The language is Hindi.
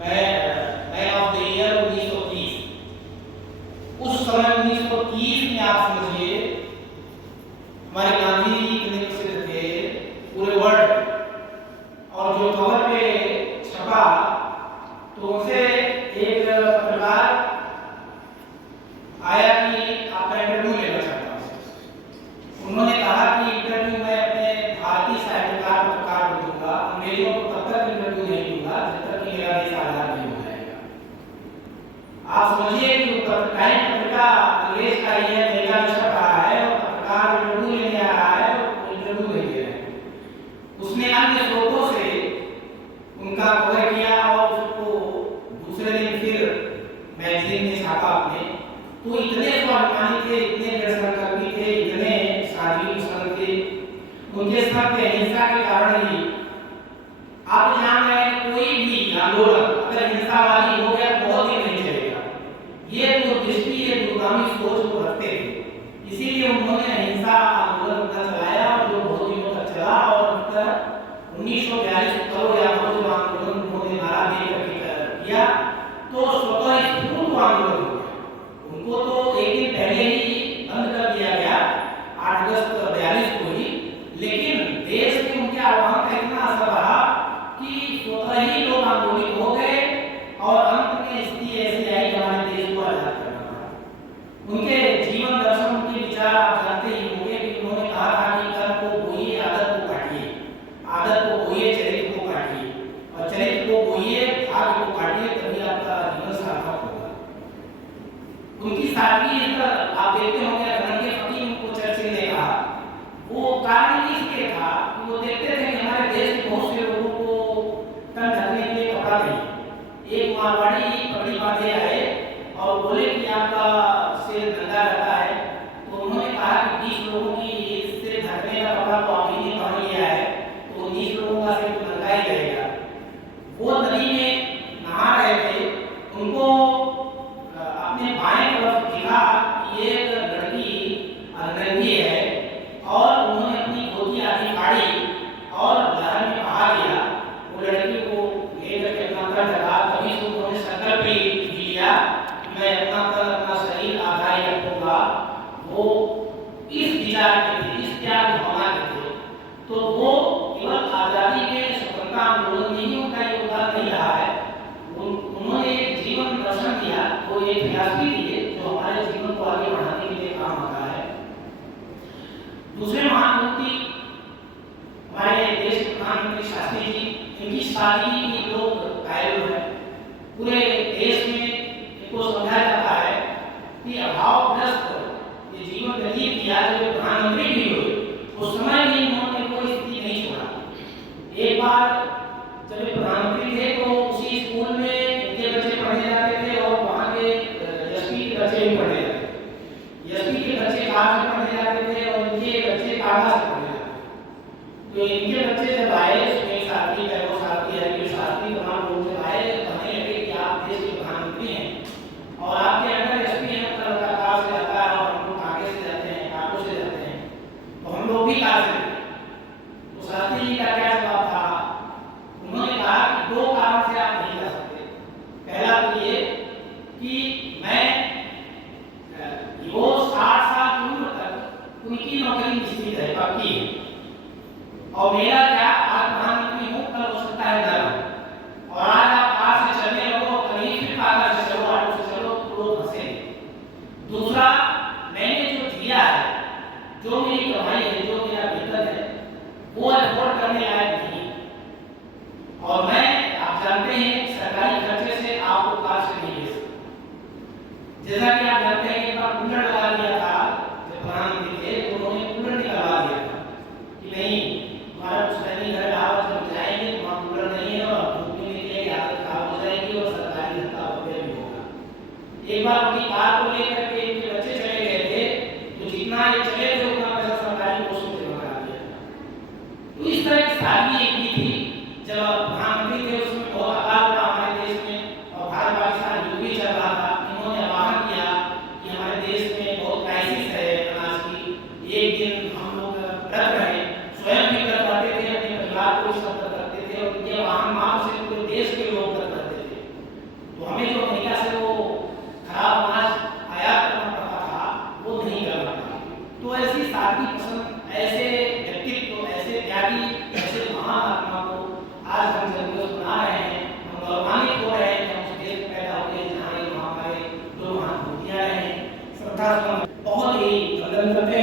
Man of the year 1930। उस समय 1930 में आप समझिए हमारे गांधी जी कितने प्रसिद्ध थे पूरे वर्ल्ड में, और जो कवर पे छपा तो उनसे एक पत्रकार आया कि आपका इंटरव्यू लेना चाहता हूँ। उन्होंने कहा कि इंटरव्यू मैं अपने भारतीय साहित्यकार पत्रकार को दूंगा, अंग्रेजों को तब तक इंटरव्यू नहीं दूंगा जब तक कि मेरा देश आजाद नहीं हो जाएगा। आप समझिए कि टाइम पत्रिका अंग्रेज का ही है, अमेरिका में छप रहा है और पत्रकार इंटरव्यू लेने आ रहा है और इंटरव्यू नहीं दे रहे हैं। उसने अन्य स्रोतों से उनका कवर किया और उसको दूसरे दिन फिर मैगजीन में छापा अपने। तो इतने स्वाभिमानी थे, इतने दृढ़संकल्पी थे, इतने सादगी पसंद थे, उनके सब अहिंसा के कारण ही आप जान रहे हैं कोई भी आंदोलन अगर हिंसावादी हो गया बहुत ही नहीं चलेगा। ये दूरदृष्टि, ये दूरगामी सोच को रखते थे, इसीलिए उन्होंने अहिंसा आंदोलन न चलाया और जो बहुत दिनों तक चला और 1942 करो या जो आंदोलन उन्होंने नारा देकर किया तो स्वतः स्फूर्त आंदोलन हो गया। उनको तो एक दिन पहले ही बंद कर दिया गया 8 अगस्त 42 को ही, लेकिन देश में उनके आह्वान का इतना असर रहा कि स्वतः ही लोग आंदोलित हो गए और अंत में स्थिति ऐसी आई कि हमारे देश को आजाद करना पड़ा। उनके जीवन दर्शन, उनके विचार आप जानते ही होंगे कि उन्होंने कहा था कि कर्म को बोइए, आदत को काटिए, आदत को बोइए, चरित्र को काटिए, और चरित्र को बोइए, भाग्य को काटिए, तभी आपका जीवन सार्थक होगा। उनकी सादगी आप देखते होंगे, रंगे फकीर को चर्चिल ने कहा, वो कारण इसलिए था कि वो देखते थे कि हमारे देश के बहुत से लोगों को तन ढकने के लिए कपड़ा नहीं। एक मारवाड़ी पगड़ी बांधे आए और बोले कि आपका सिर नंगा रहता है, तो उन्होंने कहा कि 20 लोगों की सिर ढकने का कपड़ा तो आप ही ने पहन लिया है, तो 19 लोगों का सिर तो नंगा ही रहेगा। वो नदी में नहा रहे थे, उनको अपने बाएं तरफ दिखा कि एक लड़की नंगी है और उन्होंने अपनी धोती आदि फाड़ी और लहर में बहा दिया। वो लड़की को लेकर के अपना तन ढका, तभी से उन्होंने संकल्प लिया मैं अपना तन, अपना शरीर आधा ही रखूंगा। वो इस विचार के थे, इस त्याग भावना के थे। तो वो केवल आजादी के स्वतंत्रता आंदोलन में ही उनका योगदान नहीं रहा है, उन्होंने एक जीवन दर्शन दिया, वो एक फिलॉसफी दिए जो हमारे जीवन को आगे बढ़ाने के लिए काम होता है। दूसरे महान व्यक्ति हमारे देश के प्रधानमंत्री शास्त्री जी, इनकी सादगी की लोग कायल है। पूरे देश में इनको समझाया जाता है कि अभावग्रस्त ये जीवन व्यतीत किया। जब प्रधानमंत्री भी हुए उस समय भी इन्होंने कोई स्थिति नहीं छोड़ा। एक बार जब प्रधानमंत्री थे तो उसी स्कूल में इनके बच्चे पढ़ने जाते थे और वहाँ के एसपी के बच्चे भी पढ़ने जाते थे। एसपी के बच्चे कार से पढ़ने जाते थे और इनके बच्चे टाटा से पढ़ने जाते थे। तो इनके बच्चे जब आए, सुनील शास्त्री, वैभव शास्त्री, हरिकृष्ण शास्त्री, तमाम लोग जब आए, कहने लगे कि आप देश के प्रधानमंत्री हैं और आपके अंडर एसपी है, मतलब कार से जाता है और हम लोग कांगे से जाते हैं, काटो से जाते हैं, तो हम लोग भी कार से। तो शास्त्री जी का क्या जवाब था? उन्होंने कहा कि 2 कारण से आप नहीं जा सकते। पहला तो ये कि मैं वो 60 साल की उम्र तक उनकी नौकरी निश्चित है, पक्की है, और मेरा क्या, आज प्रधानमंत्री हूँ, कल हो सकता है डर, और आज आप कार से चलने लगो, कहीं फिर कार से चलो, ऑटो से चलो, तो लोग हंसेंगे। दूसरा, मैंने जो दिया है, जो मेरी कमाई है, जो मेरा वेतन है, वो अफोर्ड करने लायक नहीं। और मैं, आप जानते हैं, सरकारी खर्चे से आपको कार से नहीं ले सकते। जैसा कि आप जानते हैं कि एक बार कूलर लगा दिया था, जब प्रधानमंत्री थे तो उन्होंने कूलर निकलवा दिया था कि नहीं, हमारा कुछ नहीं है, आप जब जाएंगे तो वहाँ कूलर नहीं है और धूप में निकलेगी, आदत खराब हो जाएगी और सरकारी धंधा भी होगा। एक बार उनकी कार को लेकर के इनके बच्चे चले गए थे, तो जितना ये चले थे उतना पैसा सरकारी कोष में जमा करा दिया था। तो इस तरह की सादगी एक भी थी। जब प्रधानमंत्री थे उसमें बहुत अकाल था हमारे देश में और भारत पाकिस्तान युद्ध भी चल रहा था। इन्होंने आह्वान किया कि हमारे देश में बहुत क्राइसिस है अनाज की, एक दिन हम लोग व्रत रहे, स्वयं भी व्रत रहते थे, अपने परिवार को भी सब करते थे और उनके आह्वान मात्र से पूरे देश के लोग व्रत रहते थे। इतिहास में बहुत ही मतलब